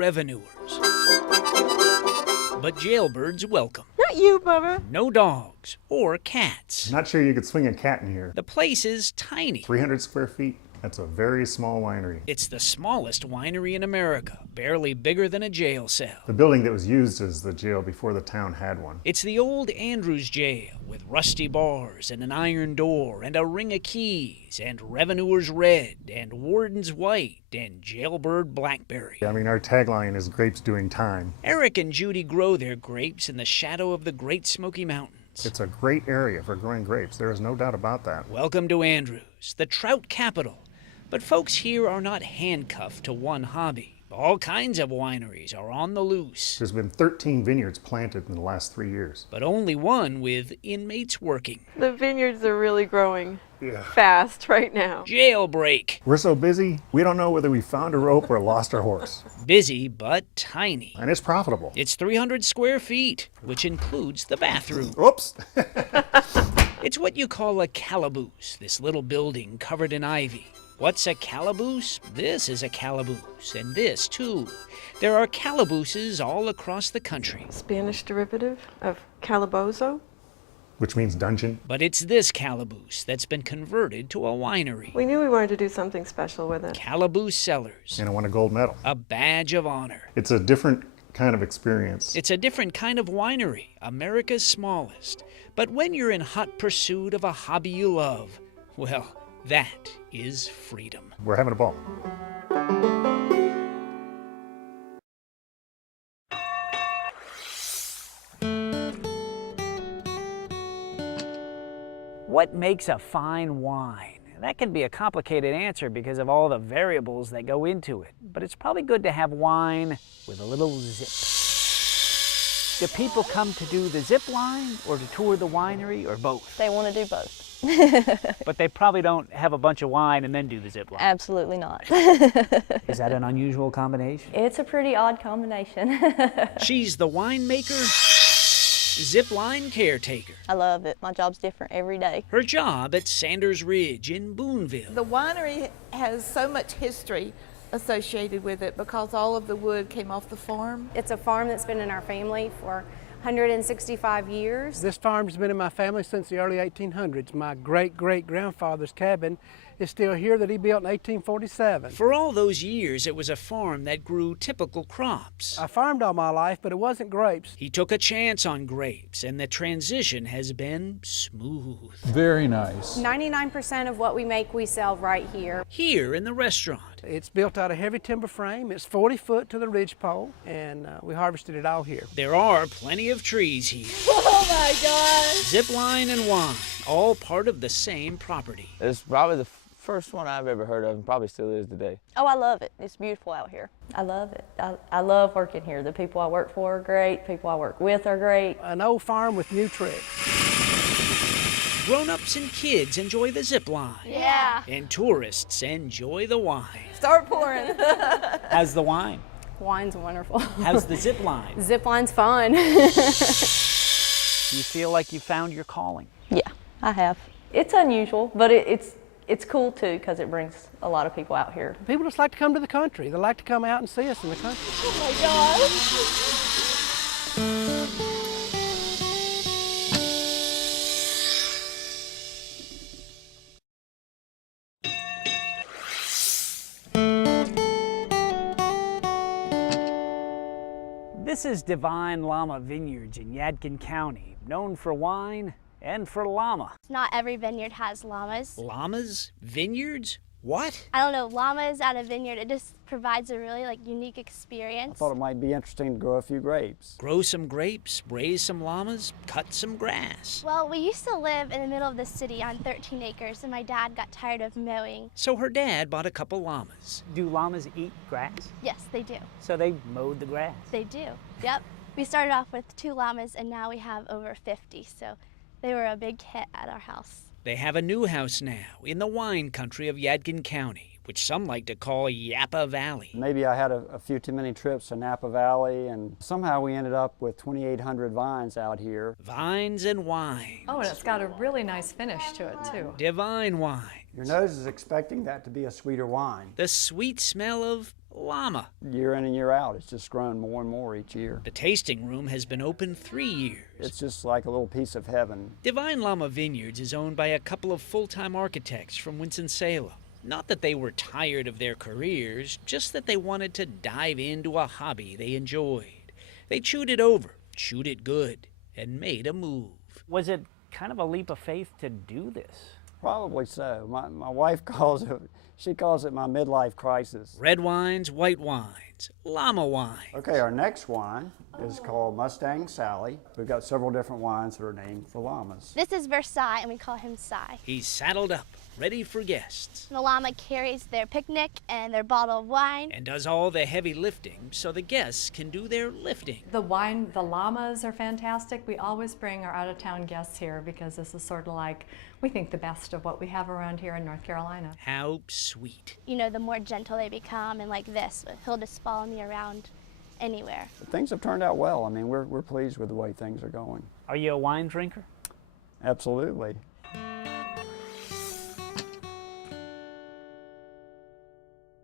revenuers. But jailbirds welcome. Not you, Bubba. No dogs or cats. Not sure you could swing a cat in here. The place is tiny. 300 square feet. That's a very small winery. It's the smallest winery in America, barely bigger than a jail cell. The building that was used as the jail before the town had one. It's the old Andrews jail with rusty bars and an iron door and a ring of keys and revenuers red and wardens white and jailbird blackberry. I mean, our tagline is grapes doing time. Eric and Judy grow their grapes in the shadow of the Great Smoky Mountains. It's a great area for growing grapes. There is no doubt about that. Welcome to Andrews, the trout capital. But folks here are not handcuffed to one hobby. All kinds of wineries are on the loose. There's been 13 vineyards planted in the last 3 years. But only one with inmates working. The vineyards are really growing fast right now. Jailbreak. We're so busy, we don't know whether we found a rope or lost our horse. Busy but tiny. And it's profitable. It's 300 square feet, which includes the bathroom. Oops! It's what you call a calaboose, this little building covered in ivy. What's a calaboose? This is a calaboose, and this too. There are calabooses all across the country. Spanish derivative of calabozo. Which means dungeon. But it's this calaboose that's been converted to a winery. We knew we wanted to do something special with it. Calaboose Cellars. And I won a gold medal. A badge of honor. It's a different kind of experience. It's a different kind of winery, America's smallest. But when you're in hot pursuit of a hobby you love, well, that is freedom. We're having a ball. What makes a fine wine? That can be a complicated answer because of all the variables that go into it. But it's probably good to have wine with a little zip. Do people come to do the zip line or to tour the winery or both? They want to do both. But they probably don't have a bunch of wine and then do the zip line. Absolutely not. Is that an unusual combination? It's a pretty odd combination. She's the winemaker, zip line caretaker. I love it. My job's different every day. Her job at Sanders Ridge in Boonville. The winery has so much history associated with it because all of the wood came off the farm. It's a farm that's been in our family for 165 years. This farm's been in my family since the early 1800s. My great-great-grandfather's cabin is still here that he built in 1847. For all those years, it was a farm that grew typical crops. I farmed all my life, but it wasn't grapes. He took a chance on grapes, and the transition has been smooth. Very nice. 99% of what we make, we sell right here. Here in the restaurant. It's built out of heavy timber frame. It's 40 foot to the ridgepole, and we harvested it all here. There are plenty of trees here. Oh my God! Zip line and wine, all part of the same property. It's probably the first one I've ever heard of, and probably still is today. Oh, I love it. It's beautiful out here. I love it. I love working here. The people I work for are great. People I work with are great. An old farm with new tricks. Grown-ups and kids enjoy the zip line. Yeah. And tourists enjoy the wine. Start pouring. How's the wine? Wine's wonderful. How's the zip line? Zip line's fun. You feel like you found your calling? Yeah, I have. It's unusual, but it's cool too because it brings a lot of people out here. People just like to come to the country. They like to come out and see us in the country. Oh my God! This is Divine Llama Vineyards in Yadkin County, known for wine and for llama. Not every vineyard has llamas. Llamas? Vineyards? What? I don't know, llamas at a vineyard, it just provides a really unique experience. I thought it might be interesting to grow a few grapes. Grow some grapes, raise some llamas, cut some grass. Well, we used to live in the middle of the city on 13 acres, and my dad got tired of mowing. So her dad bought a couple llamas. Do llamas eat grass? Yes, they do. So they mowed the grass? They do, yep. We started off with 2 llamas, and now we have over 50, so they were a big hit at our house. They have a new house now in the wine country of Yadkin County, which some like to call Yapa Valley. Maybe I had a few too many trips to Napa Valley, and somehow we ended up with 2,800 vines out here. Vines and wine. Oh, and it's got a really nice finish to it, too. Divine wine. Your nose is expecting that to be a sweeter wine. The sweet smell of llama. Year in and year out, it's just grown more and more each year. The tasting room has been open 3 years. It's just like a little piece of heaven. Divine Llama Vineyards is owned by a couple of full-time architects from Winston-Salem. Not that they were tired of their careers, just that they wanted to dive into a hobby they enjoyed. They chewed it over, chewed it good, and made a move. Was it kind of a leap of faith to do this? Probably so. My wife calls it my midlife crisis. Red wines, white wines, llama wine. Okay, our next wine is called Mustang Sally. We've got several different wines that are named for llamas. This is Versailles, and we call him Cy. He's saddled up, ready for guests. The llama carries their picnic and their bottle of wine. And does all the heavy lifting so the guests can do their lifting. The llamas are fantastic. We always bring our out-of-town guests here because this is sort of like, we think, the best of what we have around here in North Carolina. How sweet. You know, the more gentle they become, and like this, he'll just follow me around anywhere. Things have turned out well. I mean, we're pleased with the way things are going. Are you a wine drinker? Absolutely.